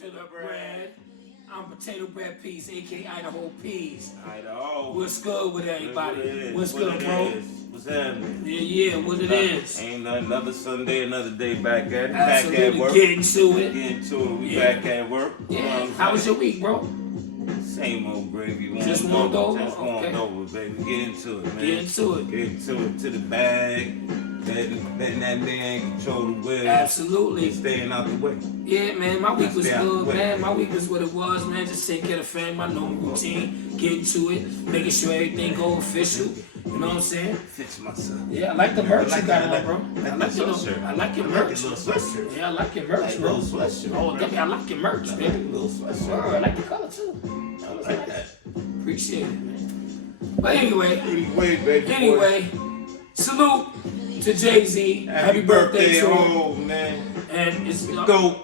to the bread. I'm Potato Bread Peas, aka Idaho Peas. Idaho. What's good with everybody? What's good, bro? What's happening? Yeah, what it is. Ain't another Sunday, another day back at it. Absolutely. Back at work. Getting to it. We back at work. Yeah. How was your week, bro? Same old gravy. Just warmed over? Just warmed over, baby. Get into it, man. Get into it. Get into it. To the bag. Letting that man control the wheel. Absolutely. Staying out the way. Yeah, man. My week was good, man. My week was what it was, man. Just take care of the family, my normal routine. Getting to it. Making sure everything go official. You know what I'm saying? Fix myself. Yeah, I like the merch you got on, bro. I like your sweatshirt. I like your merch. Little sweatshirt. Yeah, I like your merch, bro. Little sweatshirt. Oh, baby, I like your merch, baby. Little sweatshirt. I like the color too. I like that. Appreciate it, man. But anyway, salute to Jay-Z. Happy birthday to him. Man. And it's GOAT.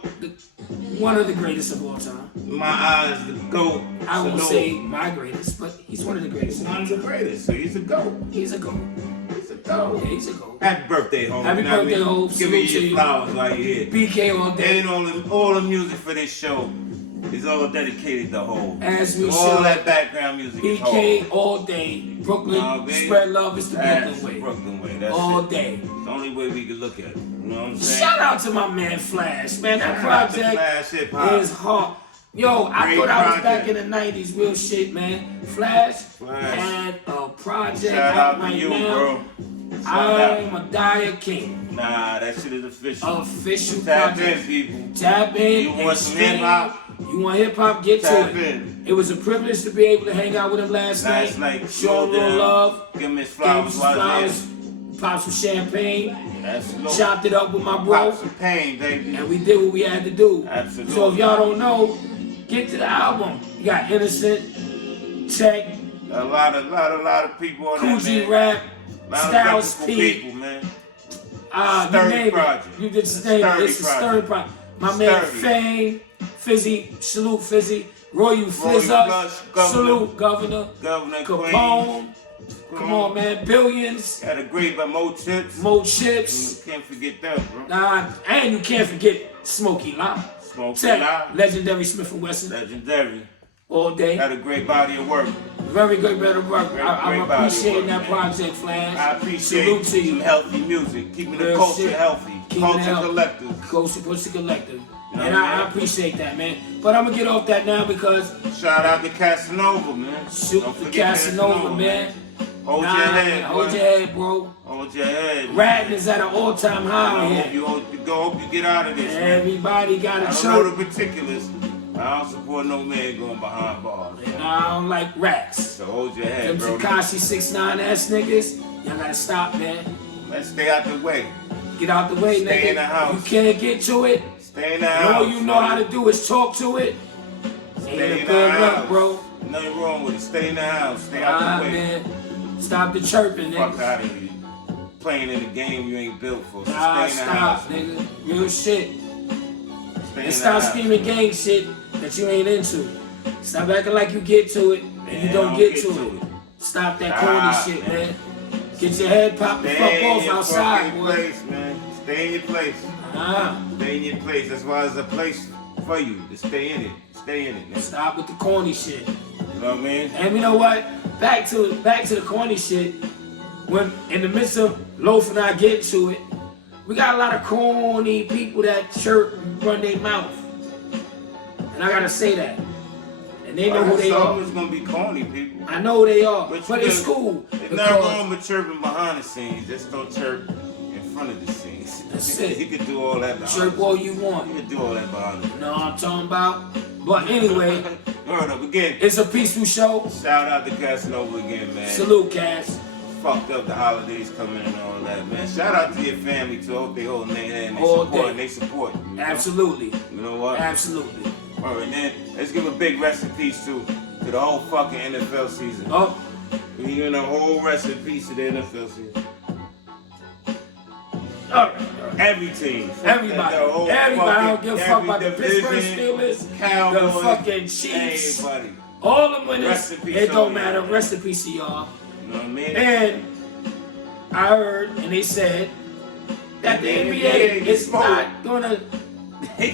One of the greatest of all time. My eyes, the GOAT. I won't say my greatest, but he's one of the greatest. One of the greatest, so he's a GOAT. He's a GOAT. He's a GOAT. Yeah, he's a GOAT. Happy birthday, home. Happy birthday, home. Give me your flowers while you're here. BK all day. And all the music for this show is all dedicated to Hov. As we all should. that background music is BK all day. Brooklyn, spread love is the Brooklyn way. Brooklyn way. That's all it. day. It's the only way we can look at it. You know what I'm saying? Shout out to my man Flash, man. That project is hard. Yo, I thought I was back in the 90s, real shit, man. Flash had a project out right now. Bro. I'm a Dire King. Nah, that shit is official. Official Tap project. in, people. Tap in. You want some hip hop? You want hip hop? Get Tap to it. in. It was a privilege to be able to hang out with him last night. Show him a little love. Give him his flowers while he's here. Pop some champagne. Absolutely. Chopped it up with my bro. Pop some pain, baby. And we did what we had to do. Absolutely. So if y'all don't know, get to the album. You got Innocent, Tech, a lot of people on there, Coogee man. Rap, Styles Styles P. P. People, man. You name project. it. You did the name it. It's a sturdy project. My man Fame, Fizzy, salute Fizzy. Royal Flizzer, salute Governor Capone. Come on, man. Billions. Had a great but more chips. More chips. Can't forget that, bro. Nah, and you can't forget Smokey Lime. Smokey Lime. Legendary Smith & Wesson. Legendary. All day. Had a great body of work. Very good bit of work. I'm appreciating that project, Flash. I appreciate salute to you. Some healthy music. Keeping the culture healthy. Culture collective. Culture collective. And I appreciate that, man. But I'm going to get off that now because... Shout out to Casanova, man. Shoot the Casanova, man. Hold your head, bro. Hold your head, bro. Hold your head. Ratting is at an all-time high I here. hope you get out of this, man. Everybody got a choke. I don't know the particulars. I don't support no man going behind bars. And I don't like rats. So hold your head, bro. Them Tekashi 6ix9ine ass niggas, y'all gotta stop, man. Let's stay out the way. Get out the way, nigga. Stay in the house. You can't get to it. Stay in the house. All you know how to do is talk to it. Stay in the house, bro. Nothing wrong with it. Stay in the house. Stay out the way. Man. Stop the chirping, nigga. Fuck out of here. Playing in a game you ain't built for. So nah, stay in the stop, house. nigga. Real shit. Stay and stop screaming gang shit that you ain't into. Stop acting like you get to it and you don't get to it. Stop that corny shit, man. Get your head popped the fuck off outside, boy. Place, man. Stay in your place. Stay in your place. That's why there's a place for you to stay in it. Stay in it, man. Stop with the corny shit. You know what I mean? And you know what? Back to the corny shit. When in the midst of Loaf and I get to it, we got a lot of corny people that chirp and run their mouth. And I gotta say that. And they know who they are. It's gonna be corny people. I know who they are. But it's cool. It's not wrong with chirping behind the scenes. Just don't chirp in front of the scenes. That's it. You can do all that behind chirp all you want. You can do all that behind the scenes. You know what I'm talking about? But anyway, word up again. It's a peaceful show. Shout out to Casanova again, man. Salute, Cass. Fucked up the holidays coming and all that, man. Shout out to your family too. Hope they holding their hand and they support. You know? Absolutely. You know what? Absolutely. All right, then let's give a big rest in peace to the whole fucking NFL season. Oh. We giving a whole rest in peace to the NFL season. All right. Every team. Everybody. I don't give a fuck about the Pittsburgh Steelers, Cowboys, the fucking Chiefs. Everybody. All the winners. It don't matter. Rest in peace to y'all. You know what I mean? And I heard, and they said that the NBA is not gonna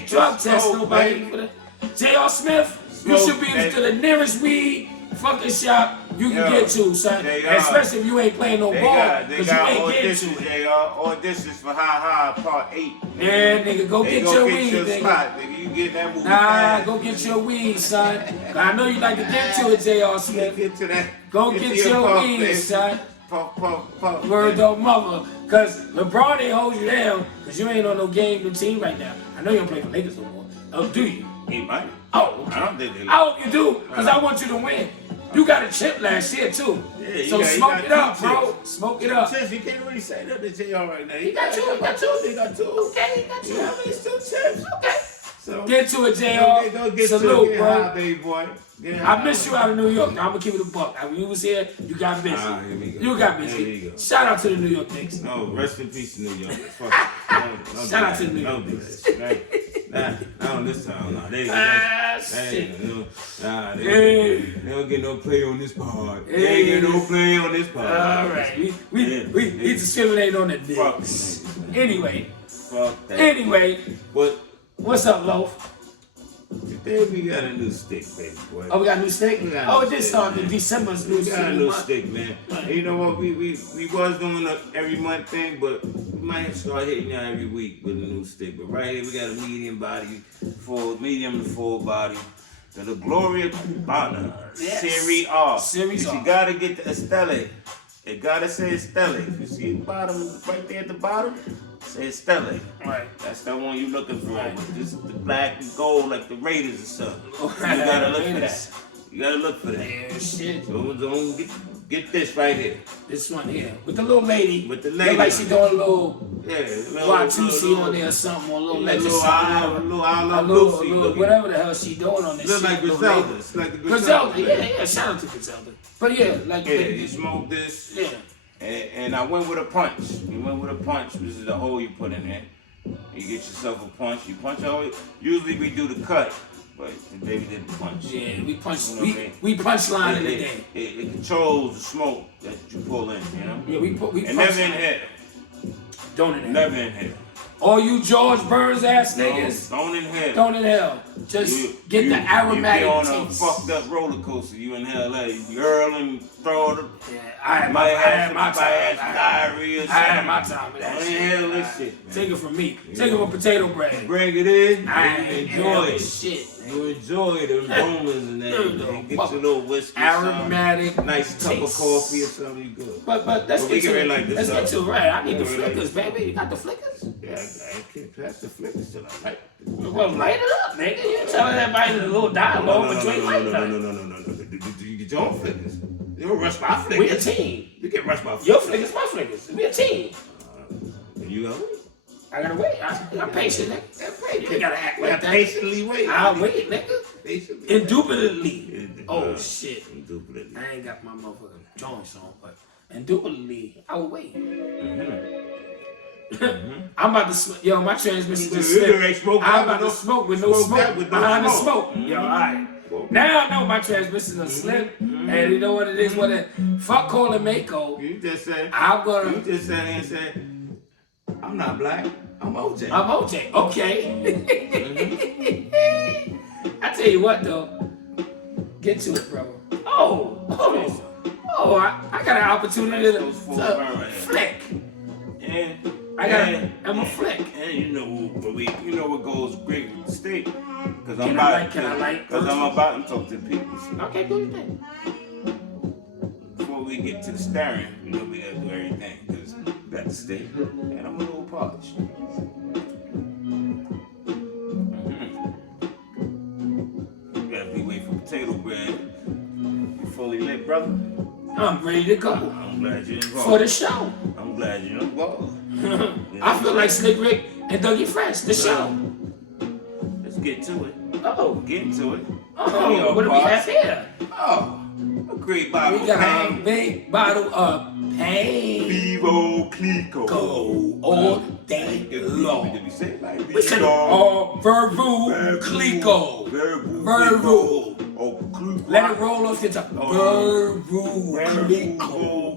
drug test nobody for the. J.R. Smith, you should be to the nearest weed fucking shop you can get to, son. Especially if you ain't playing no ball. They got auditions, auditions for Ha Ha Part 8. Yeah, nigga, go get your weed, nigga. Spot, nigga. You get that movie. Nah, go get your weed, son. I know you like to get to it, J.R. Smith. Get to that. Go get your weed, son. Puff. Word dog mother. Cause LeBron ain't hold you down, cause you ain't on no game team right now. I know you don't play for Lakers no more. Oh, do you? He might. Oh, okay. I don't think I hope you do, cause I want you to win. You got a chip last year too. Yeah, so smoke it up, bro. Smoke it up. Chips, you can't really say that to JR right now. He got two. He got two. Okay, he got two. Yeah, I mean, still chips. Okay. So, get to it, JR. Go get Salute, to it. bro. High, baby boy. I miss you out of New York. I'm gonna keep it a buck. When you was here, you got busy. You got busy. Shout out to the New York Knicks. No, rest in peace to New York. Shout out to the New York Knicks. Not on this time. Nah, they don't get no play on this part. They ain't get no play on this part. All right, we discriminate on the Knicks. Anyway. Fuck that. Anyway. But what's up, Loaf? Today we got a new stick, baby boy. Oh, we got a new stick? It did start in December's new stick. We got a new stick, man. And you know what? We was doing a every month thing, but we might start hitting y'all every week with a new stick. But right here we got a medium to full body. The Gloria Cubana. Series R. Series R. You gotta get the Estelle. It gotta say Estelle. You see the bottom, right there at the bottom? Say Estelle. Right. That's the one you looking for. Right. Just the black and gold like the Raiders or something. Okay. You gotta look for that. You gotta look for that. Yeah, shit. So don't get this right here. This one here. With the little lady. With the lady. Look like she doing a little little Y2C on there or something. Or a little legislative. A little whatever the hell she doing on this shit. Look like Griselda. It's like the Griselda. Yeah. Shout out to Griselda. But yeah, like. Yeah, you smoke this. Yeah. And I went with a punch. We went with a punch. This is the hole you put in there. You get yourself a punch. You punch always. Usually we do the cut, but today we did the punch. Yeah, we punch. You know we punch line in the day. It controls the smoke that you pull in. You know. Yeah, we and punch. Never inhale. Don't inhale. Never inhale. All you George Burns ass niggas. Don't inhale. Don't inhale. Just get the aromatic taste. You be on a fucked up roller coaster. You inhale that. You hurl and throw it. Yeah, I had my time. Diarrhea. I had my time with that shit. Inhale this shit. Man. Take it from me. Take it from potato bread. Bring it in. I enjoy it. Shit. You enjoy the aromas and that. Get your little whiskey. Aromatic. Nice cup of coffee or something. You good. But let's get to like this. Let's get to it. Right. I need the flickers, baby. You got the flickers? Yeah, I can't pass the flickers till I light. Well, light it up, nigga. You telling everybody a little dialogue between lighting up. No. You get your own flickers. You don't rush my flickers. We a team. You can't rush my flickers. Your flickers, my flickers. We a team. You gotta wait. I gotta wait. I'm patient, nigga. You gotta act like that. Patiently wait. I'll wait, nigga. Patiently. Indubitably. Oh, shit. Indubitably. I ain't got my motherfucking joints on, but indubitably, I will wait. I'm about to smoke. Yo, my transmission just slipped. I'm about to smoke with no smoke behind the smoke. Yo, all right. Now I know my transmission is slip, and you know what it is. What it fuck calling Mako. You just said. You just sat here and said, I'm not black. I'm OJ. I'm OJ. Okay. I tell you what though. Get to it, bro. I got an opportunity to flick. Yeah. I'm a flick. And you know what goes great with the steak. Because I'm about to talk to people. Okay, do your thing. Before we get to the staring, we gotta do everything. Because we got the steak and I'm a little polished. You gotta be waiting for potato bread. You fully lit, brother? I'm ready to go. I'm glad you're involved. For the show. I'm glad you're involved. I feel like Slick Rick and Dougie Fresh, the show. Let's get to it. Get into it. What do we have here? A great bottle of pain. We got a big bottle of pain. Vivo Clico. Go all day long. Did we say it like we said Vervu Clico. Vervu. Oh, Clico. Let it roll off your tongue.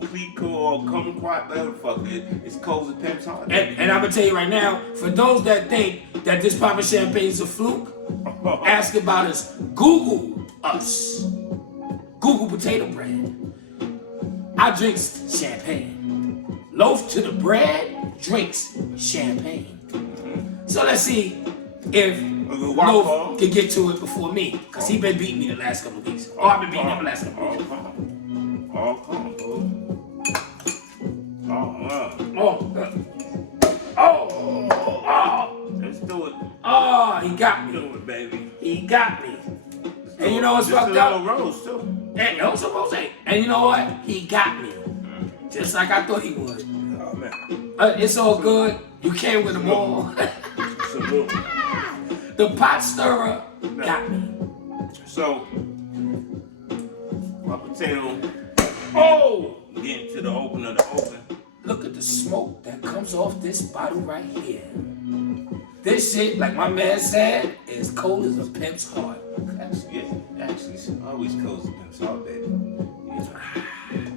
Clico, or kumquat, whatever the fuck it is. It's Coles and Pimps Hard. And I'm gonna tell you right now, for those that think that this poppin' champagne is a fluke, ask about us. Google us. Google potato bread. I drinks champagne. Loaf to the bread drinks champagne. So let's see if Loaf can get to it before me, cause he been beating me the last couple of weeks. Oh, I've been beating him the last couple of weeks. Let's do it. Oh, he got me. Do it, baby. He got me. And you know what's fucked up? Rose too. And also rose. And you know what? He got me. Just like I thought he would. Oh man. It's all good. You came with them all. The pot stirrer got me. So, my potato. Oh! Getting to the open of the open. Look at the smoke that comes off this bottle right here. This shit, like my man said, is cold as a pimp's heart. Actually, it's always cold as a pimp's heart, baby.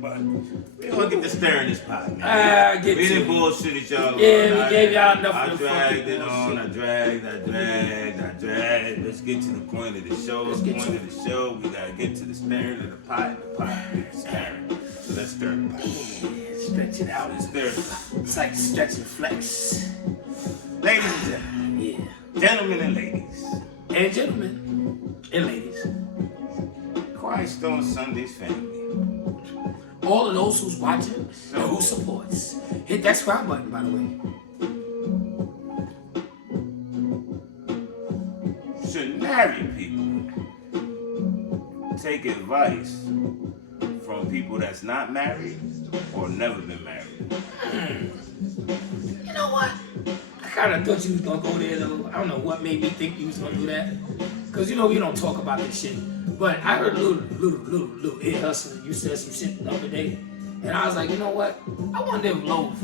But we don't get to stir in this pot, man. We didn't bullshit each other. Yeah, we gave y'all enough I of the dragged fucking it on. I dragged. Let's get to the point of the show. We gotta get to the stirring of the pot. The pot is stirring. So let's stir the pot. Stretch it out. Let's stir the pot. It's like stretch and flex. Ladies and gentlemen. Yeah. Gentlemen and ladies. And gentlemen. And ladies. Christ on Sunday's family. All of those who's watching and who supports. Hit that subscribe button, by the way. Should married people take advice from people that's not married or never been married? You know what? I kind of thought you was going to go there, though. I don't know what made me think you was going to do that. Because, you know, we don't talk about this shit. But I heard a little ear hustling. You said some shit the other day. And I was like, you know what? I wonder if Loaf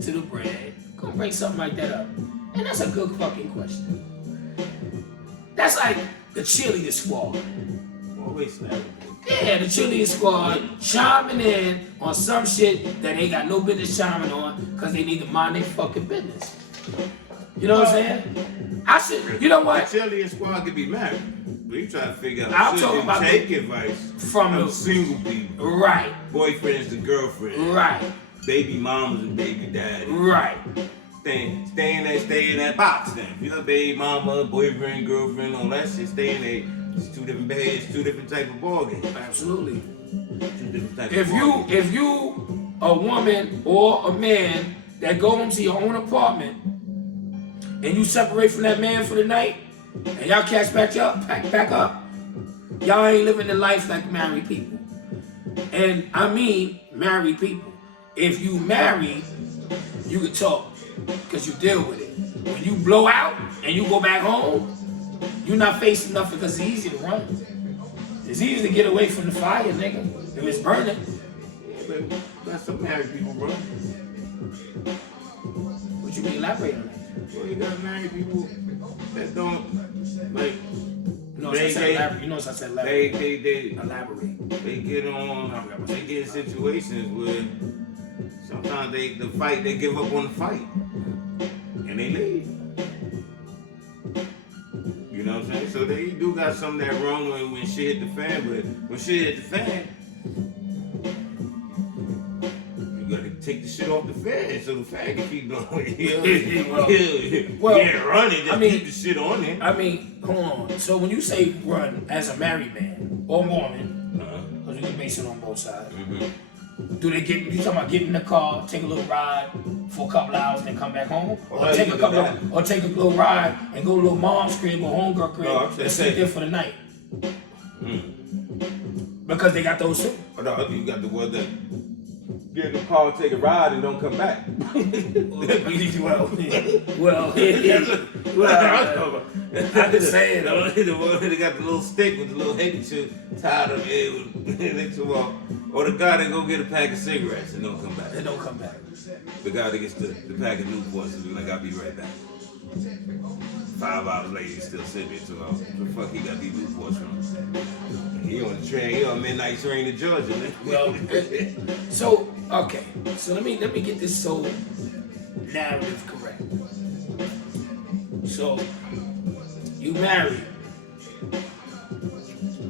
to the bread gonna bring something like that up. And that's a good fucking question. That's like the cheerleader squad. Always never. Yeah, the cheerleader squad chiming in on some shit that they got no business chiming on because they need to mind their fucking business. You know what I'm saying? I should, you know what? The cheerleader squad could be married. We trying to figure out I'm should talking you about take advice from single people. Right. Boyfriends and girlfriends. Right. Baby mamas and baby daddies. Right. Stay in that box then. If you're a baby mama, boyfriend, girlfriend, all that shit, stay in there. It's two different beds, two different type of ballgames. Absolutely. Two different types If you a woman or a man that go into your own apartment and you separate from that man for the night and y'all catch back up, y'all ain't living the life like married people. And I mean married people. If you married, you can talk because you deal with it. When you blow out and you go back home, you're not facing nothing because it's easy to run. It's easy to get away from the fire, nigga, if it's burning. Yeah, but that's some married people, bro. What you mean, elaborate on that? Well, you got married people that don't, like, You know what I said elaborate. Elaborate. They get in situations where sometimes they give up on the fight. And they leave. You know what I'm saying? So they do got something that wrong when shit hit the fan, but when shit hit the fan, you gotta take the shit off the fan so the fan can keep blowing. Running, just keep the shit on there. I mean, hold on. So when you say run as a married man or woman, because you can base it on both sides, do they get, you talking about getting in the car, take a little ride for a couple hours, then come back home? Or take a little ride and go to a little mom's crib or homegirl crib and sit there for the night? Because they got those too. No, you got the one that get in the car, take a ride, and don't come back. I'm just saying though. The one that got the little stick with the little handkerchief tied up here with or the guy that go get a pack of cigarettes and don't come back. They don't come back. The guy that gets the pack of Newports and be like, I'll be right back. 5 hours later, he's still sitting there 2 hours. The fuck he got these Newports from? He on the train. He on midnight train to Georgia, man. Well, so okay. So let me get this so narrative correct. So you married,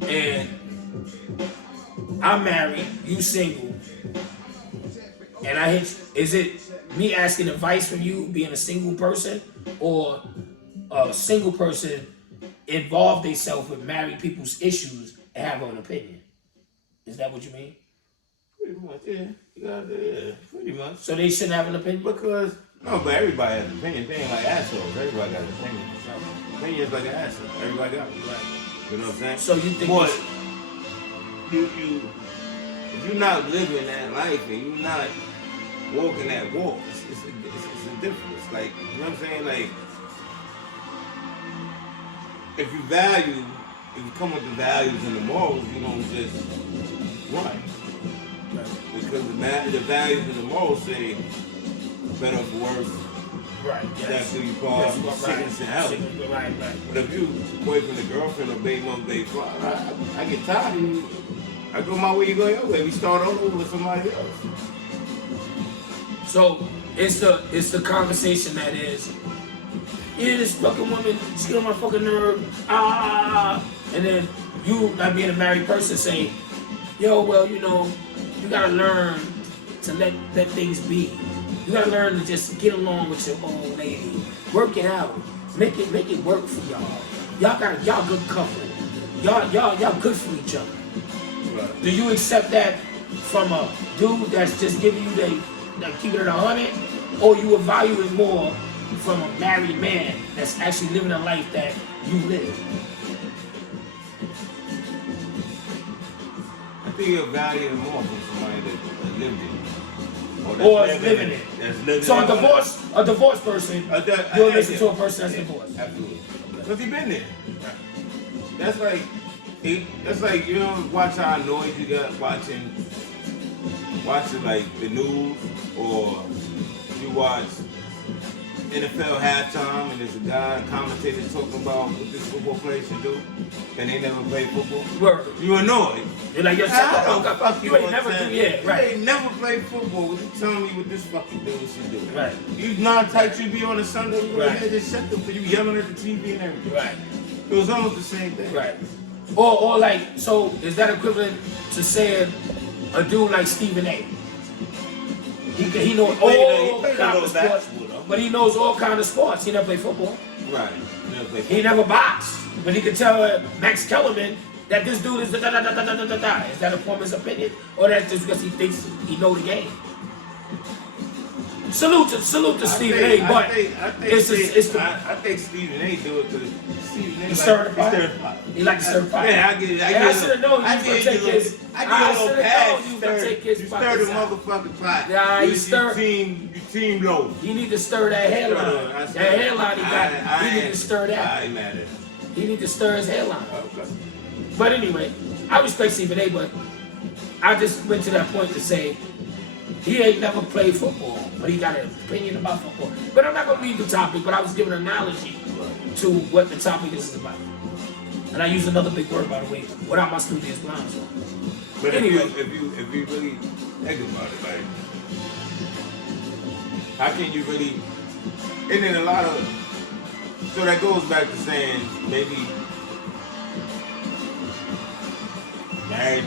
and I'm married. You single, and I hit. Is it me asking advice from you, being a single person, or a single person involve themselves with married people's issues and have an opinion? Is that what you mean? Pretty much, yeah. Yeah, pretty much. So they shouldn't have an opinion? Because, no, but everybody has an opinion. They ain't like assholes. Everybody got an opinion. Opinion is like an asshole. Everybody got one. Right. You know what I'm saying? So you think but if you're not living that life and you're not walking that walk, it's a difference. Like, you know what I'm saying? Like, if you come with the values and the morals, you don't just run. Because the values and the morals say better for worse. Right. Yes. That's who you call sickness and health. Right. But if you boyfriend or girlfriend or baby mom, baby father, I get tired of you. I go my way, you go your way. We start all over with somebody else. So it's the conversation that is, yeah, this fucking woman, she get on my fucking nerve, and then you, like being a married person, say, yo, well, you know, you gotta learn to let things be. You gotta learn to just get along with your old lady, work it out, make it work for y'all. Y'all good couple. Y'all good for each other. Right. Do you accept that from a dude that's just giving you keeping it 100, or you value it more from a married man that's actually living a life that you live? I think you value it more from somebody that lived it. Or is living it. That's living so it. a divorced person, you'll listen to a person that's divorced. Absolutely. Because he been there. That's like you know, watch how annoyed you got watching like the news, or you watch NFL halftime and there's a guy, a commentator talking about what this football player should do, and they never play football. Word. You annoyed. You're like, you ain't never do, yeah, right. You ain't never played football. What you telling me what this fucking dude should do? Right. You non-type you be on a Sunday, you right. just shut them for you yelling at the TV and everything. Right. It was almost the same thing. Right. Or like, so is that equivalent to saying a dude like Stephen A? He knows all kinds of sports, but he knows all kinds of sports. He never played football. Right. He never boxed, but he could tell Max Kellerman that this dude is da-da-da-da-da-da-da. Is that a form of his opinion, or that's just because he thinks he know the game? Salute to Stephen A. But I think Stephen A. do it because Stephen A. He stirred the pot. He like to stir the pot. Yeah, I get it. I should have known he was going to take his. I should have known he was going to take his. You stir the motherfucking pot. Nah, he stirred. You team low. He need to stir that hairline. That hairline he got. He need to stir that. I ain't mad at him. He need to stir his hairline. Okay. But anyway, I respect Stephen A. But I just went to that point to say he ain't never played football, but he got an opinion about football. But I'm not going to leave the topic, but I was giving an analogy to what the topic is about. And I use another big word, by the way, without my studious blinds on. But anyway, if you really think about it, like, how can you really, and then a lot of, so that goes back to saying maybe married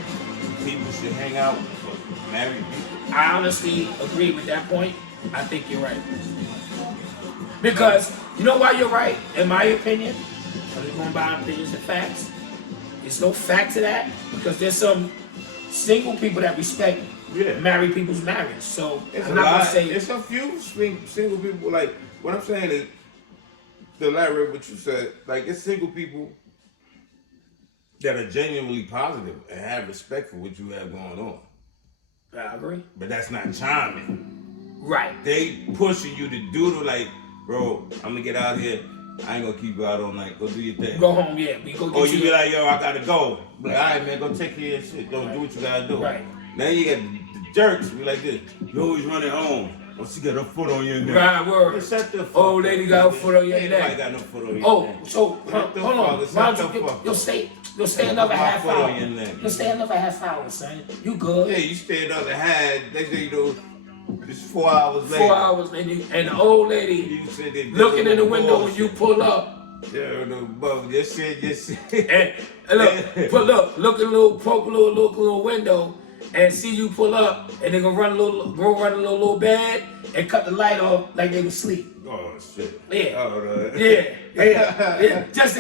people should hang out with married people. I honestly agree with that point. I think you're right. Because, you know why you're right, in my opinion? I'm just going by opinions and facts. There's no fact to that, because there's some single people that respect married people's marriage. So, I'm not going to say... It's a few single people, like, what I'm saying is, to elaborate what you said, like, it's single people that are genuinely positive and have respect for what you have going on. I agree. But that's not charming. Right. They pushing you to do the, like, bro, I'm gonna get out here. I ain't gonna keep you out all night. Go do your thing. Go home, yeah. We go get or you be like, yo, I gotta go. Like, all right, man, go take care of your shit. Go do what you gotta do. Right. Now you got the jerks be like this. You always running home. Oh, she got her foot on your neck. Right, word. Yeah, shut the fuck Old lady got her foot on your Ain't neck. nobody got no foot on your Oh, neck. so What the hold on. fuck? Why Shut don't the you fuck you'll stay another half foot on hour. your neck. You'll stay another half hour, son. You good? Yeah, you stay another half. Next thing you know, it's 4 hours later. 4 hours, and the old lady You sit there looking in the doing window when you bullshit. pull up. Yeah, no, but just shit. And look in a little window and see you pull up, and they gonna run a little bed and cut the light off like they was asleep. Oh shit. Yeah. Oh, no. Yeah. Just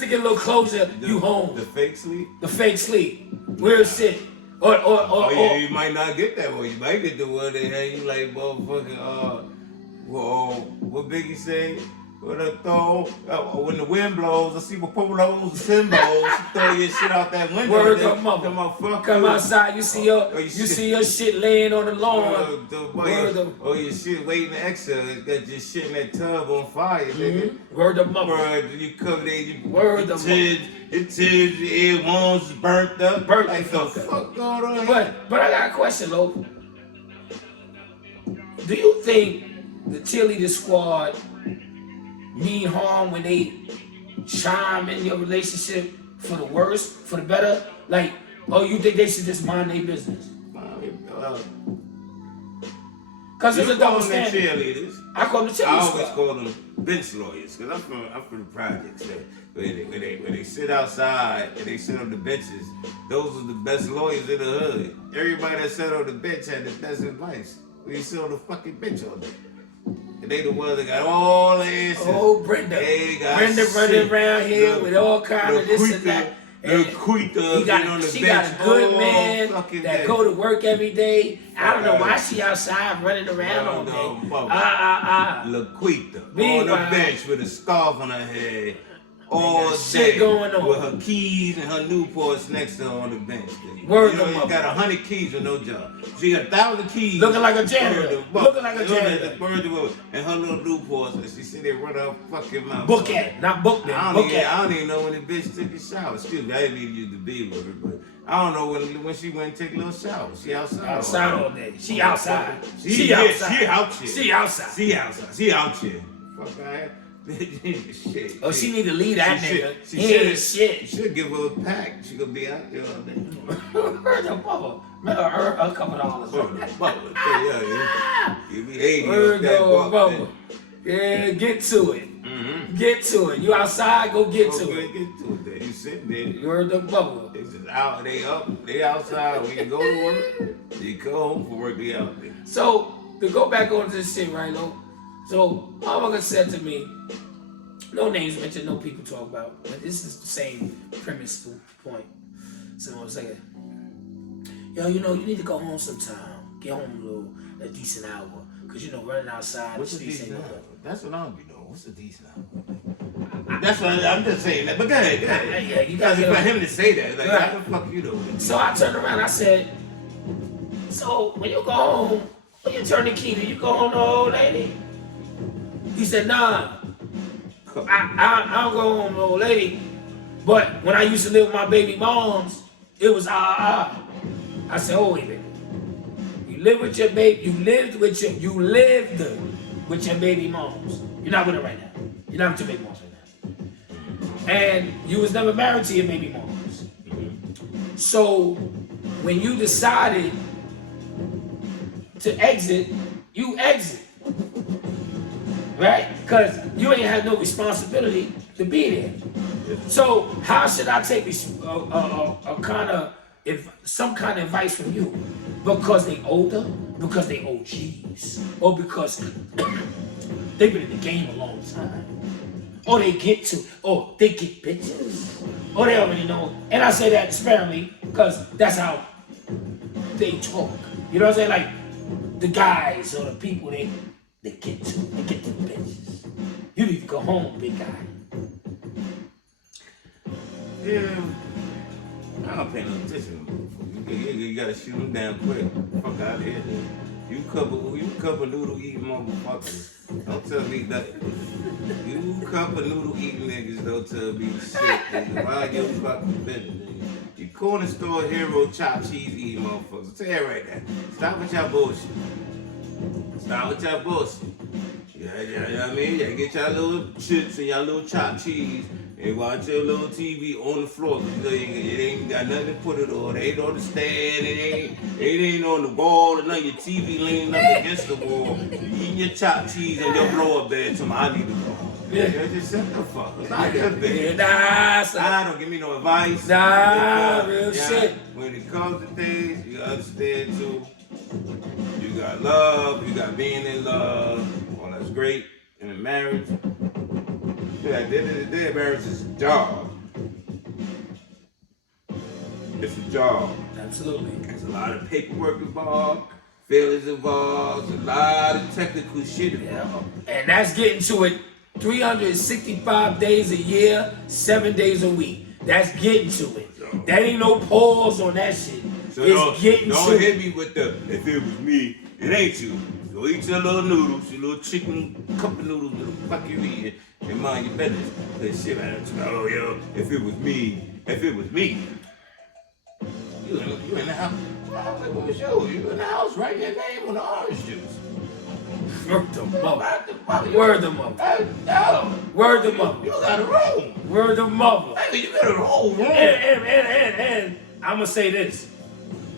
to get a little closure, you home. The fake sleep? The fake sleep. Weird shit. Oh yeah, you might not get that one. You might get the one that had you like motherfucking what Biggie say? When the throw, when the wind blows, I see my polos and symbols. Throw your shit out that window. Word up, mother. Come outside, you see your shit laying on the lawn. Your shit waiting to exit. Got your shit in that tub on fire, nigga. Word up, mother. Word, you covered it. Word up, your ear wounds burnt up. Like the fuck going on here? But I got a question, Lo. Do you think the cheerleader squad mean harm when they chime in your relationship for the worse, for the better? Like, oh, you think they should just mind their business? Because there's a double standard. Cheerleaders. I call them the cheerleaders. I always call them bench lawyers, because I'm from the projects. When they sit outside and they sit on the benches, those are the best lawyers in the hood. Everybody that sat on the bench had the best advice. When you sit on the fucking bench all day. And they the ones that got all the answers. Oh, Brenda. Brenda running around here with all kinds of this and that. And she got a good man that go to work every day. I don't know why she outside running around all day. Laquita on the bench with a scarf on her head all day going on with her keys and her Newports next to her on the bench. Word you got 100 keys with no job. She got 1,000 keys. Looking like a janitor. And her little Newports, and she said they run her fucking mouth. Book at, not book them. I don't even know when the bitch took a shower. Excuse me, I didn't even use to be with her, but I don't know when she went and take a little shower. She outside. Outside all day. She outside. She outside. She outside. She out here. Fuck I shit. Oh, she need to leave that nigga. She shit. You should give her a pack. She gonna be out there all day. Where's the bubble? A couple dollars. Yeah. You be 80 Where's the bubble? Yeah, get to it. Mm-hmm. Get to it. You outside, go get to it. Get to it. You sitting there. Where's the bubble? It's just out. They up. They outside. When you go to work, you come home for work. They out there. So to go back on this shit, right, Lo? So motherfucker said to me, no names mentioned, no people talk about, but this is the same premise to point. So I was like, yo, you need to go home sometime. Get home a decent hour. Cause running outside. What's a decent hour? That's what I'm doing. What's a decent hour? That's what I'm just saying that. But go ahead. Yeah, you got for him to say that. Like, how the fuck you doing? So I turned around. I said, so when you go home, when you turn the key, do you go home to the old lady? He said, nah. I don't go home to the old lady. But when I used to live with my baby moms, it was I said, oh wait a minute. You lived with your baby moms. You're not with her right now. You're not with your baby moms right now. And you was never married to your baby moms. So when you decided to exit, you exit. Right? Because you ain't had no responsibility to be there. So how should I take some kind of advice from you? Because they older? Because they OGs? Or because they've been in the game a long time? Or they get bitches? Or they already know. And I say that sparingly because that's how they talk. You know what I'm saying? Like the guys or the people they get to the bitches. You need to go home, big guy. Yeah, I don't pay no attention. You gotta shoot them down quick. Fuck out of here. You couple noodle eating motherfuckers. Don't tell me nothing. You couple noodle eating niggas don't tell me shit. Nigga. Why you fucking business? You corner store hero chopped cheese eating motherfuckers. I'll tell you right now. Stop with y'all bullshit. Stop with y'all bullshit. Yeah, you know what I mean? Yeah, get y'all little chips and y'all little chopped cheese and watch your little TV on the floor. Cause you know it ain't got nothing to put it on. It ain't on the stand. It ain't on the wall. And your TV leaning up against the wall. You eating your chopped cheese and your blow-up bed. So I need to go home. Yeah, just shut the fuck up. Not your bed. Nah, don't give me no advice. Nah, real shit. When it comes to things, you understand too. You got love. You got being in love. Well, that's great. In a marriage. Yeah, at the end of the day, marriage is a job. It's a job. Absolutely. There's a lot of paperwork involved, feelings involved, a lot of technical shit involved. Yeah. And that's getting to it 365 days a year, 7 days a week. That's getting to it. That ain't no pause on that shit. So it's getting don't to it. hit me with the, if it was me, it ain't you. Go eat your little noodles, your little chicken cup of noodles, little fuck you eating, and mind your business. That shit, man. Oh, yo, if it was me, you in the house. What was you? You in the house writing your name on the orange juice. Word them up. Word them up. No. Word them up. You got a room. Word them up. Hey, you got a whole room. And I'm going to say this.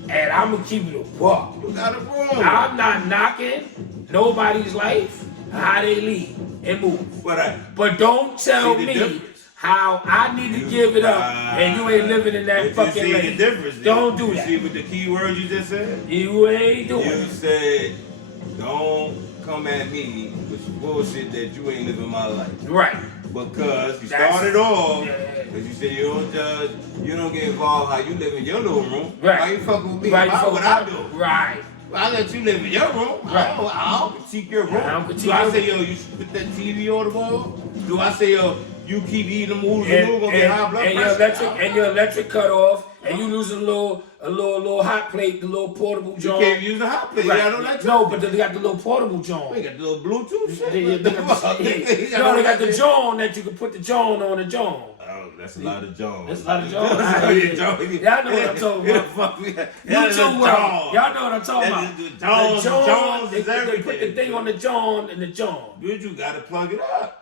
And I'm going to keep it a buck. You got a room. I'm not knocking nobody's life, how they leave and move. But don't tell me how I need to give it up and you ain't living in that fucking lane. Don't do that. You see what the key word you just said? You ain't doing it. You said, don't come at me with some bullshit that you ain't living my life. Right. Because you started off, because you said you don't judge, you don't get involved how you live in your little room. Right. Why you fucking with me Right. about what I do? Right. Well, I let you live in your room. Right. I don't critique your room. I don't critique Do I your say, yo, you should put that TV on the wall? Do I say, yo, you keep eating the moves and you're gonna get high blood pressure? And your electric cut off, and you lose a little hot plate, the little portable You joint. can't use the hot plate. Right. You got no electric. No, but they got the little portable joint. They got the little Bluetooth shit. They got the joint that you can put the joint on the joint. Oh, that's a lot of Jones. That's a lot of Jones. Y'all Y'all know what I'm talking about. You too well. Y'all know what I'm talking about. The Jones is They everything. put the thing on the joint and the joint. Dude, you gotta plug it up.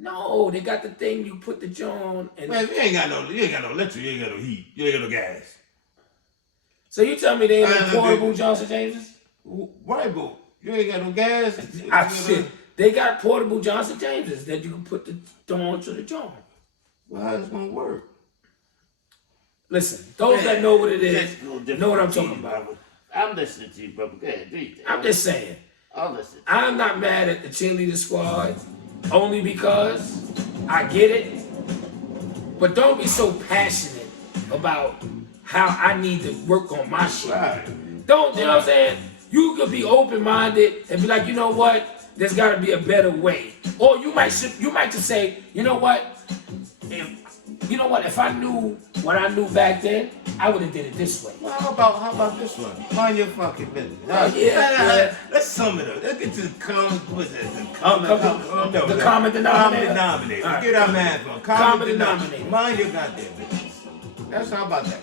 No, they got the thing you put the joint and. Man, if you ain't got no electric, you ain't got no heat, you ain't got no gas. So you tell me they ain't no portable Johnson James's? Right, but you ain't got no gas. Shit. They got portable Johnson James's that you can put the joint to the joint. Well, how's it gonna work? Listen, those that know what it is know what I'm talking about. I'm listening to you, brother. Go ahead, do your thing. I'm just saying. I'll listen. I'm not mad at the cheerleader squad only because I get it. But don't be so passionate about how I need to work on my shit. Right. Don't, you know what I'm saying? You could be open-minded and be like, you know what? There's got to be a better way. Or you might just say, you know what? If I knew what I knew back then, I would have did it this way. Well, how about this one? Mind your fucking business. Let's sum it up. Let's get to the common denominator. Right. Get our math on. Common denominator. Mind your goddamn business. That's how about that.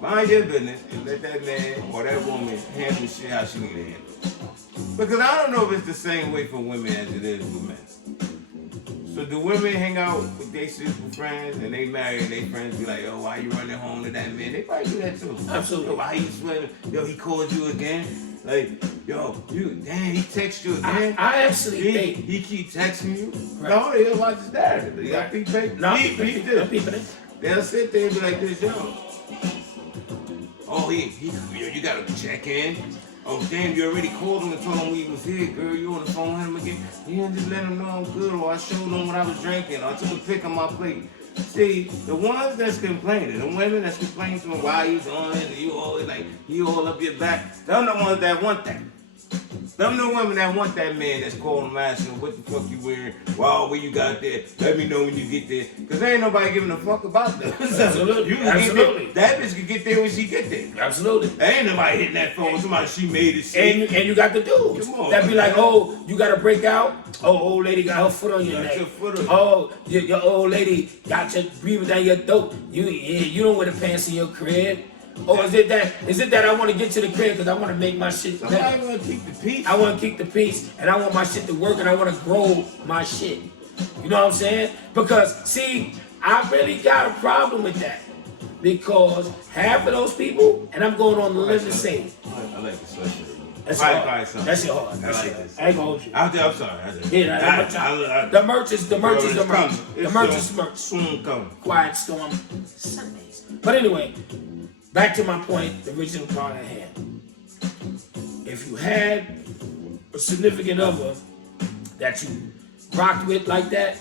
Mind your business and let that man or that woman handle shit how she need to handle it. Because I don't know if it's the same way for women as it is for men. So do women hang out with their sister friends and they marry and their friends be like, yo, why you running home to that man? They probably do that too. Absolutely. Yo, why you sweating? Yo, he called you again? Like, yo, he text you again? I actually think he keep texting you? Right. No, he'll watch his dad. You got peep this. They'll sit there and be like this, yo. Oh, you gotta check in. Oh, damn, you already called him and told him we was here, girl. You on the phone with him again? Yeah, just let him know I'm good, or I showed him what I was drinking, or I took a pic on my plate. See, the ones that's complaining, the women that's complaining to him, why you doing this, and you always like, you all up your back, them the ones that want that. Them the women that want that man that's calling them asking what the fuck you wearing, where you got there, let me know when you get there. Cause there ain't nobody giving a fuck about them. Absolutely. Absolutely. That bitch can get there when she get there. Absolutely. There ain't nobody hitting that phone, somebody she made it safe. And you got the dudes that be like, oh, you gotta break out. Oh, old lady got her foot on your neck. Oh, your old lady got your breathing down your throat. You don't wear the pants in your crib. Or is it that I want to get to the crib because I want to make my shit better? Somebody want to keep the peace. I want to keep the peace, and I want my shit to work, and I want to grow my shit. You know what I'm saying? Because, see, I really got a problem with that. Because half of those people, and I'm going on the limb to say, I like the sweatshirt. That's hard. That's your hard. I like this. I ain't gonna hold you. I'm sorry. The merch is the merch. The merch is merch. Soon come. Quiet Storm Sundays. But anyway, back to my point, the original part I had. If you had a significant other that you rocked with like that,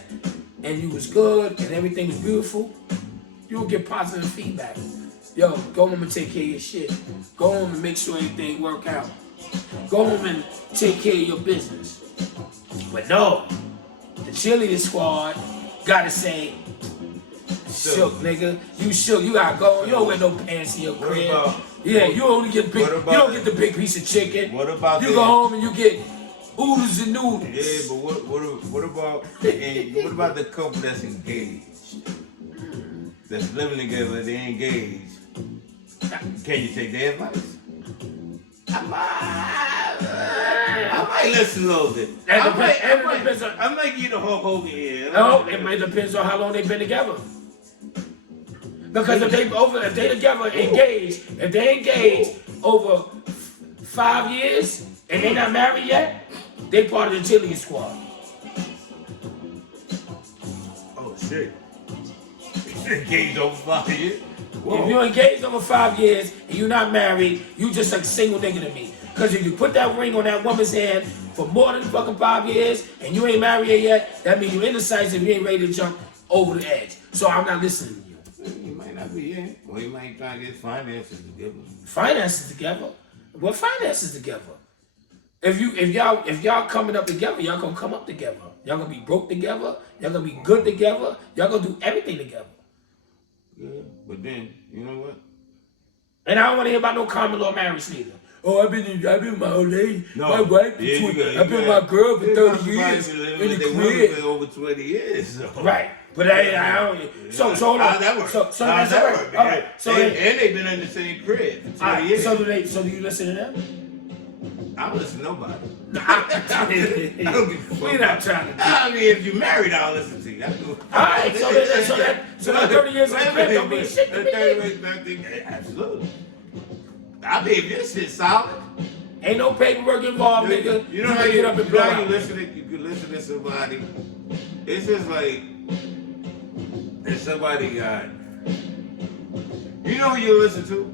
and you was good, and everything was beautiful, you will get positive feedback. Yo, go home and take care of your shit. Go home and make sure everything work out. Go home and take care of your business. But no, the cheerleader squad gotta say, shook, nigga. You shook. You gotta go. You don't wear no pants in your crib. You only get big. You don't get the big piece of chicken. What about you go home and you get oodles and noodles. Yeah, but what about the couple that's engaged? That's living together, they engaged. Can you take their advice? I might listen a little bit. I might get a Hulk Hogan here. No, it might depends on how long they've been together. Because if they together engaged, if they engaged over 5 years and they not married yet, they part of the cheerleading squad. Oh shit. Engaged over 5 years? Whoa. If you engaged over 5 years and you're not married, you just like a single nigga to me. Because if you put that ring on that woman's hand for more than fucking 5 years and you ain't married yet, that means you're indecisive, you ain't ready to jump over the edge. So I'm not listening to you. You might not be, yeah. Or you might try to get finances together. Finances together? What finances together? If y'all coming up together, y'all gonna come up together. Y'all gonna be broke together. Y'all gonna be good together. Y'all gonna do everything together. Yeah, but then, you know what? And I don't want to hear about no common law marriage neither. Oh, I've been with my old lady, my wife, I've been with my girl for 30 years in the crib. For over 20 years. So. Right, but I don't. So hold on. How's that work? So that's all right. All right. So and they've been in the same crib for 20 years. So do you listen to them? I don't listen to nobody. I don't give a fuck. We're not trying to. I mean, if you married, I'll listen to you. Alright, so that 30 years in the crib don't mean shit to me. Absolutely. I mean, if this shit's solid. Ain't no paperwork involved, nigga. You know how you get up and blow out. You can listen to somebody. It's just like if somebody got. You know who you listen to?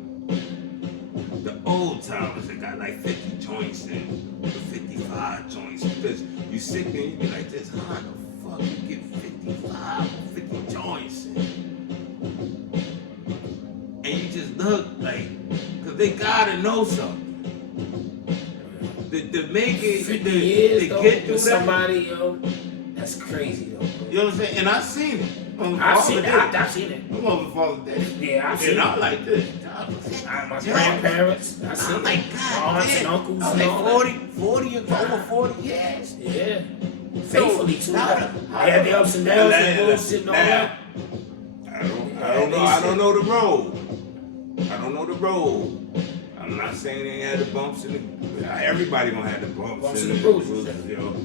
The old timers that got like 50 joints and 55 joints. Because you sit there and you be like this, how the fuck you get 55 or 50 joints? And you just look like, because they gotta know something. To make it, 50 years to get through somebody, yo, that's crazy, though. You know what I'm saying? And I've seen it. I've seen it. I'm over Father's Day. Yeah, I've seen it. And I'm like this. My grandparents, I seen it. My aunts and uncles and all 40 over 40 years. Yeah. Faithfully, too. I had the ups and downs and bullshit and all that. I don't know the road. I don't know the road. I'm not saying they had the bumps in the. Everybody gonna have the bumps and the bruises, you know.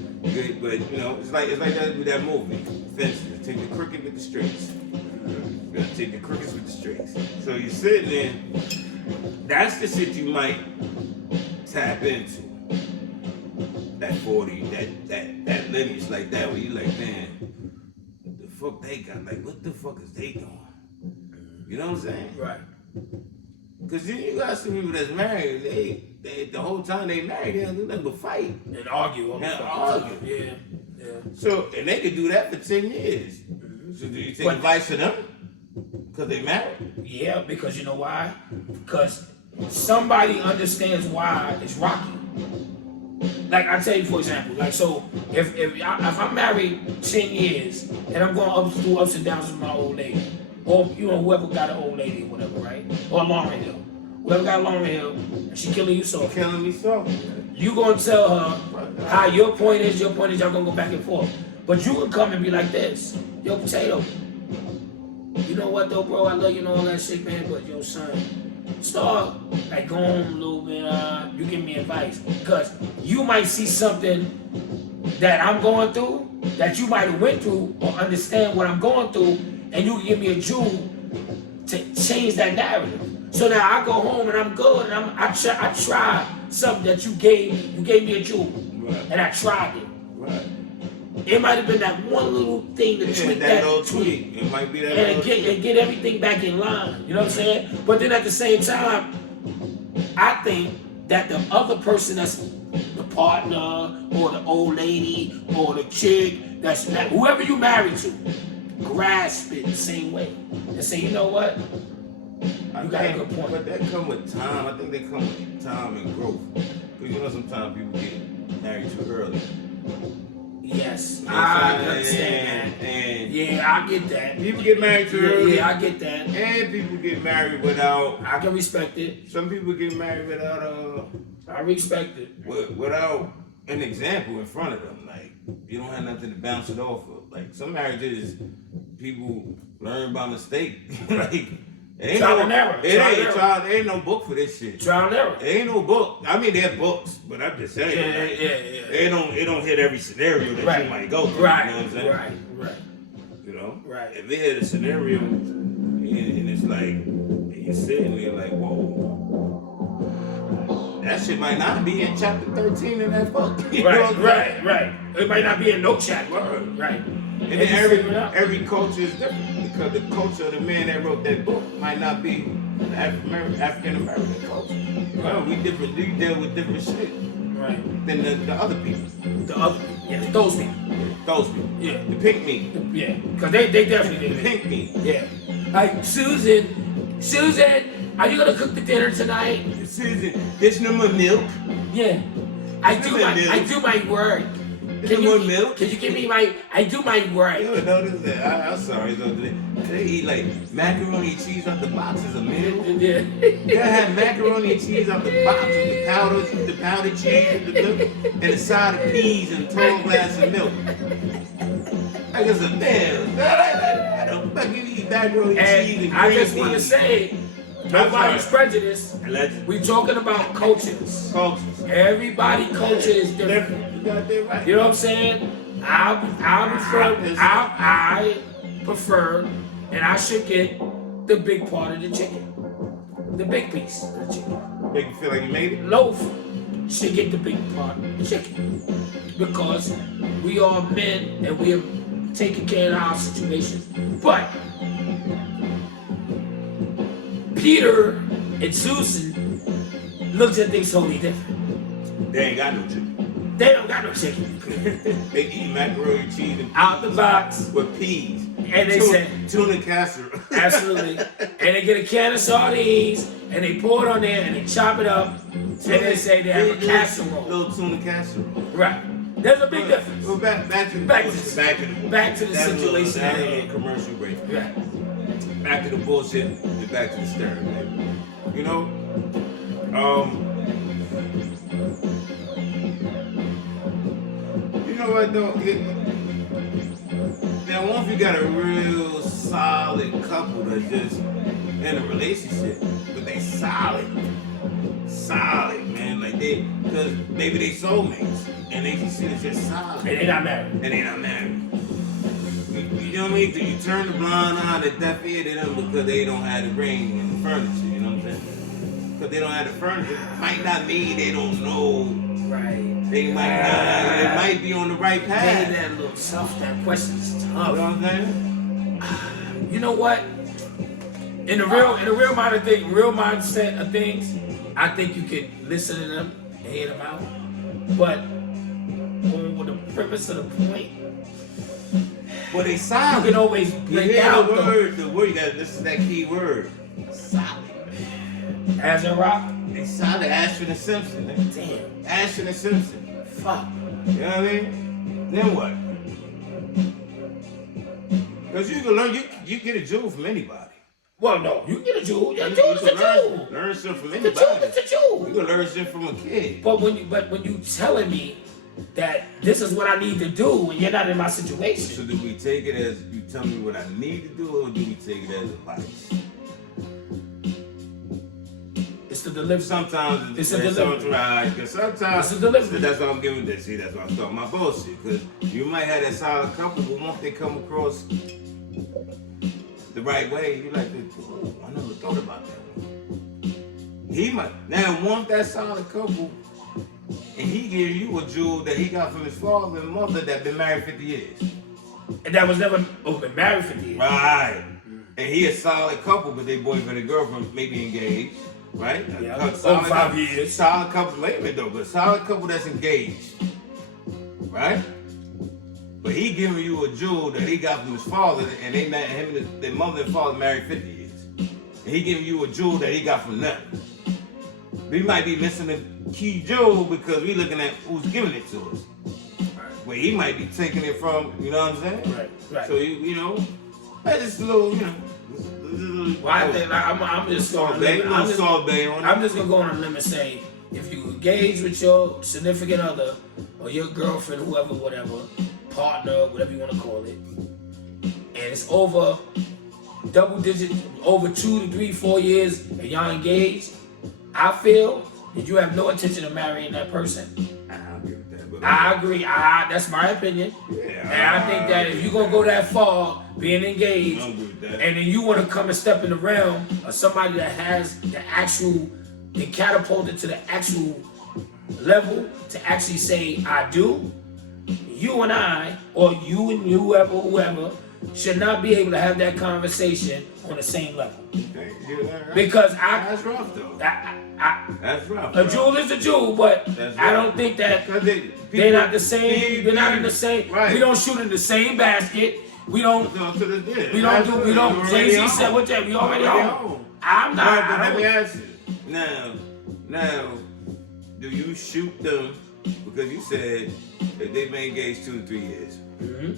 But you know, it's like that with that movie, Fences. Take the crooked with the straights. You gotta take the crooked with the straights. So you're sitting there. That's the shit you might tap into. That 40, that lineage like that, where you like, man, what the fuck they got? Like, what the fuck is they doing? You know what I'm saying? Right. Because then you got some people that's married, they the whole time they married, they don't do nothing but fight. And argue. Yeah. So, and they could do that for 10 years. So do you take advice from them? Because they married? Yeah, because you know why? Because somebody understands why it's rocky. Like I tell you, for example, like so, if I'm married 10 years and I'm going through ups and downs with my old lady, or you know whoever got an old lady or whatever, right? Or Lauren Hill, whoever got Lauren Hill, and she killing you soft. Killing me soft. You gonna tell her how your point is, y'all gonna go back and forth. But you can come and be like this, yo, Potato. You know what though, bro? I love you and all that shit, man. But yo, son, start like going a little bit. You give me advice because you might see something that I'm going through that you might have went through or understand what I'm going through, and you can give me a jewel to change that narrative. So now I go home and I'm good, and I tried something that you gave me a jewel, Right. and I tried it. Right. It might have been that one little thing to tweak that little tweak. It might be that and get everything back in line. You know what I'm saying? But then at the same time, I think that the other person that's the partner or the old lady or the chick that's whoever you married to, grasp it the same way and say, you know what? You got a good point. But that come with time. I think they come with time and growth. Because you know sometimes people get married too early. Yes, You know I what I'm saying? understand that. And Yeah, I get that. people get married too early. Yeah, I get that. And people get married without. I can respect it. Some people get married without I respect it. without an example in front of them. Like you don't have nothing to bounce it off of. Like some marriages, people learn by mistake. Like it ain't Trial no, and error. it ain't no book for this shit. Trial and error. It ain't no book. I mean, there are books, but I'm just saying. Yeah. It don't hit every scenario that you might go through. Right. You know what I'm saying? Right. You know? Right. If it hit a scenario and it's like, and you're sitting there like, whoa. That shit might not be in chapter 13 in that book. You know what I'm saying? Right. It might not be in no chapter. Word. Right. And then every culture is different because the culture of the man that wrote that book might not be the African American culture. Well, we deal with different shit Right. than the other people. Those people. Those people. Yeah. The pink meat. Yeah. Because they definitely The did. pink meat. Yeah. Like, Susan, are you going to cook the dinner tonight? Susan, there's no more milk. Yeah. I do my work. There's no more milk. Can you give me I do my work. You ever notice that? I'm sorry. They eat like macaroni and cheese out the box as a meal. Yeah. They have macaroni and cheese out the box with the powdered cheese and the milk and a side of peas and a tall glass of milk. Like it's a meal. I don't fucking eat macaroni and cheese and I green just want to beans. say, nobody's prejudiced. We talking about cultures. Everybody culture is different. You got that right. You know what I'm saying? I prefer, and I should get the big part of the chicken, the big piece of the chicken. Make you feel like you made it. Loaf should get the big part of the chicken because we are men and we are taking care of our situations. But Peter and Susan looks at things totally different. They ain't got no chicken. They don't got no chicken. They eat macaroni and cheese and Out the box. with peas. And they say, tuna casserole. absolutely. And they get a can of sardines and they pour it on there and they chop it up. And they say they have a casserole. Little tuna casserole. Right. There's a big difference. Well, back to the situation. That ain't commercial break. Right. Back to the bullshit and back to the stern, man. You know, you know what though? Now, once you got a real solid couple that's just in a relationship, but they solid, man. Like because maybe they soulmates, and they just shit is just solid. And they not married. You know what I mean? You turn the blind eye, the deaf ear to them because they don't have the ring and the furniture. You know what I'm saying? Because they don't have the furniture, might not mean they don't know. Right. They might not. They might be on the right path. Hey, that little that question is tough. You know what I'm saying? You know what? In the real mindset of things, I think you can listen to them and hear them out. But on the premise of the point, Well, they solid. you can always You break hear out the word. You got to listen to that key word. Solid. as a rock. They solid. Ashford and Simpson. Man. Damn. Ashford and Simpson. Fuck. You know what I mean? Then what? Because you can learn. You get a jewel from anybody. Well, no, you get a jewel. Yeah, jewel is a jewel. Learn something from The anybody. jewel is a jewel. You can learn something from a kid. But when you telling me that this is what I need to do and you're not in my So situation, do we take it as you tell me what I need to do, or do we take it as advice? delivery. Sometimes It's a delivery. Right, because sometimes It's a delivery. that's what I'm giving this. See, that's why I'm starting my bullshit. Because you might have that solid couple, but once they come across the right way, you like, oh, I never thought about that one. He might now want that solid couple, and he give you a jewel that he got from his father and mother that been married 50 years. And that was never been married 50 years. Right. And he a solid couple, but they boyfriend and girlfriend maybe engaged, right? Yeah. Solid, 5 years. Solid couple, wait a minute though, but solid couple that's engaged, right? But he giving you a jewel that he got from his father, and they met him and their mother and father married 50 years. And he giving you a jewel that he got from nothing. We might be missing the key jewel because we looking at who's giving it to us. Where he might be taking it from, you know what I'm saying? Right. So you know, that's just a little, you know. Well, I think I'm just going to I'm just gonna go on a limb and say, if you engage with your significant other or your girlfriend, whoever, whatever, partner, whatever you want to call it, and it's over double digit, over 2 to 3, 4 years, and y'all engaged, I feel that you have no intention of marrying that person. I agree. That's my opinion. Yeah, and I think that if you're going to go that far, being engaged, and then you want to come and step in the realm of somebody that has the actual, been catapulted to the actual level to actually say, I do, you and I, or you and whoever, should not be able to have that conversation on the same level. Because that's rough though. That's rough. A jewel is a jewel, but I don't think that they're not the same. They're not in the same. Right. We don't shoot in the same basket. We don't. We don't. Jay-Z said what that. We already home. I'm not. Right, but let me ask you. Now, do you shoot them because you said that they've been engaged 2 to 3 years? Mm-hmm.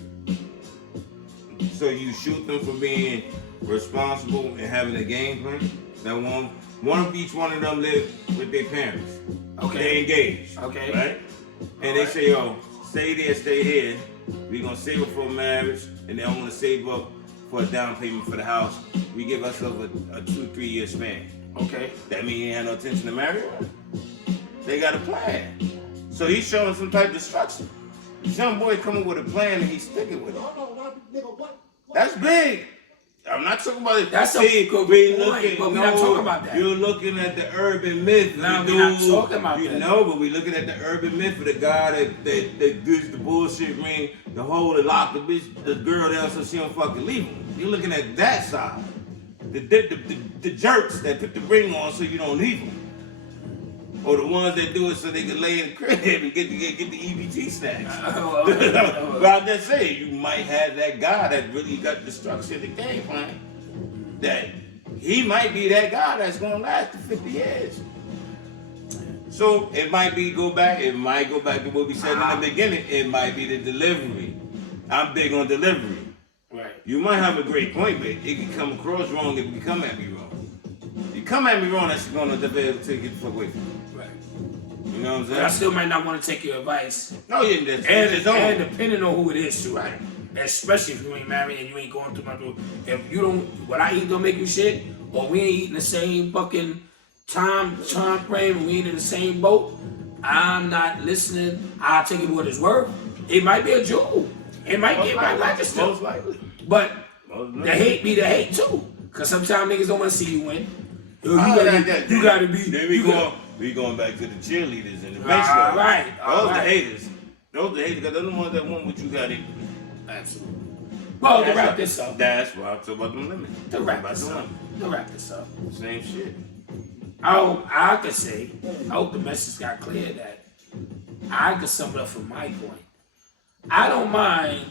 So you shoot them for being responsible and having a game plan? Now one of each one of them live with their parents. Okay. They engaged. Okay. Right? And they say, yo, stay there, stay here. We're gonna save up for marriage, and they don't wanna save up for a down payment for the house. We give ourselves a 2-3 year span. Okay. That means he had no intention to marry her. They got a plan. So he's showing some type of structure. This young boy coming with a plan and he's sticking with it. That's big. I'm not talking about it. That's a good point, but we're not talking about that. You're looking at the urban myth. No, we're not talking about that. No, but we're looking at the urban myth of the guy that gives the bullshit ring, the hole that lock the bitch, the girl down so she don't fucking leave him. You're looking at that side. The jerks that put the ring on so you don't leave them. Or the ones that do it so they can lay in the crib and get the EBT snacks. But I'm just saying, you might have that guy that really got the structure of the game plan. That he might be that guy that's gonna last for 50 years. So it might go back to what we said in the beginning. It might be the delivery. I'm big on delivery. Right. You might have a great point, but it can come across wrong if you come at me wrong. You come at me wrong, that's gonna develop to get the fuck away from you. Right. You know what I'm saying? But I still might not want to take your advice. No, yeah, and depending on who it is too. Right. Especially if you ain't married and you ain't going through my door. If you don't, what I eat don't make you shit, or we ain't eating the same fucking time frame, and we ain't in the same boat, I'm not listening. I'll take it what it's worth. It might be a jewel. It might get right like it's still. Most likely. But the hate be the hate too. Cause sometimes niggas don't want to see you win. Yo, you gotta be. Then we going back to the cheerleaders and the bench right. Those the haters. Those the haters, because they're the ones that want what you got in. Absolutely. Well, to wrap this up. That's why I'm talking about them limits. To wrap this up. Same shit. I hope the message got clear that I could sum it up from my point. I don't mind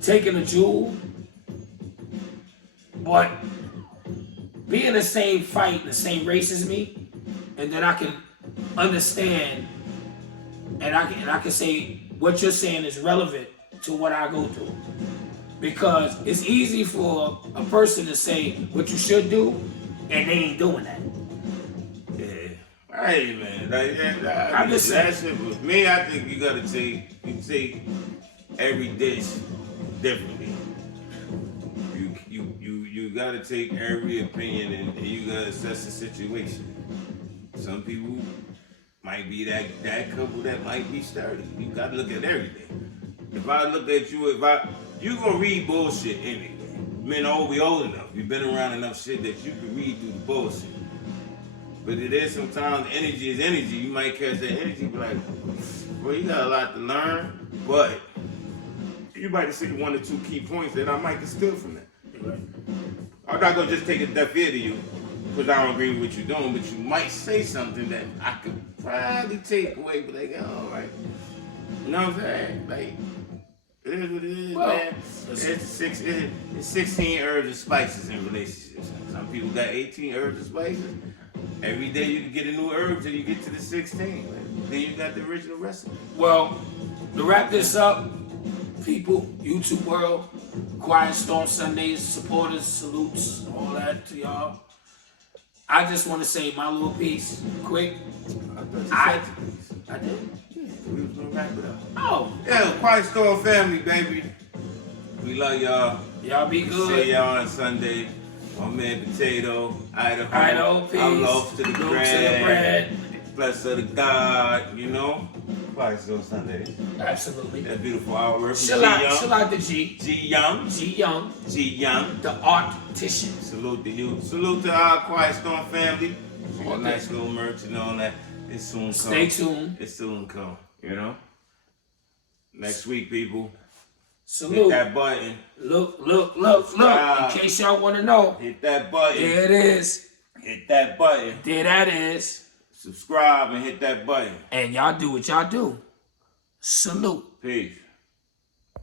taking a jewel, but be in the same fight, the same race as me, and then I can understand and I can say what you're saying is relevant to what I go through. Because it's easy for a person to say what you should do, and they ain't doing that. Yeah. Hey man. I'm just saying. That shit with me, I think you gotta take every dish differently. You gotta take every opinion and you gotta assess the situation. Some people might be that couple that might be sturdy. You gotta look at everything. If I look at you, you gonna read bullshit anyway. Men, we old enough. You've been around enough shit that you can read through the bullshit. But it is sometimes energy is energy. You might catch that energy and be like, well, you got a lot to learn, but you might say one or two key points that I might distill from that. Right. I'm not gonna just take a deaf ear to you because I don't agree with what you're doing, but you might say something that I could probably take away, but like, all right. You know what I'm saying? Like, it is what it is, Well, man. It's 16 herbs and spices in relationships. Some people got 18 herbs and spices. Every day you can get a new herb till you get to the 16. Like, then you got the original recipe. Well, to wrap this up, people, YouTube world, Quiet Storm Sundays, supporters, salutes, all that to y'all. I just want to say my little piece, quick. I did. We was gonna wrap it up. Oh, Yeah, Quiet Storm family, baby. We love y'all. y'all be See good. y'all on Sunday. My man Potato, Idaho. Idaho, peace. I'm loaf to the Loaf to the bread. bread. Bless of the God, you know. Quiet Storm Sundays. Absolutely. That beautiful artwork. Chill out the G. G Young. G Young, G Young. the artician. Salute to you. Salute to our Quiet Storm family. All All nice little merch and all that. It's soon come. Stay tuned. It's soon come. You know. Next week, people. Salute. Hit that button. Look. Subscribe. In case y'all want to know. Hit that button. There it is. Hit that button. There that is. Subscribe and hit that button. And y'all do what y'all do. Salute. Peace.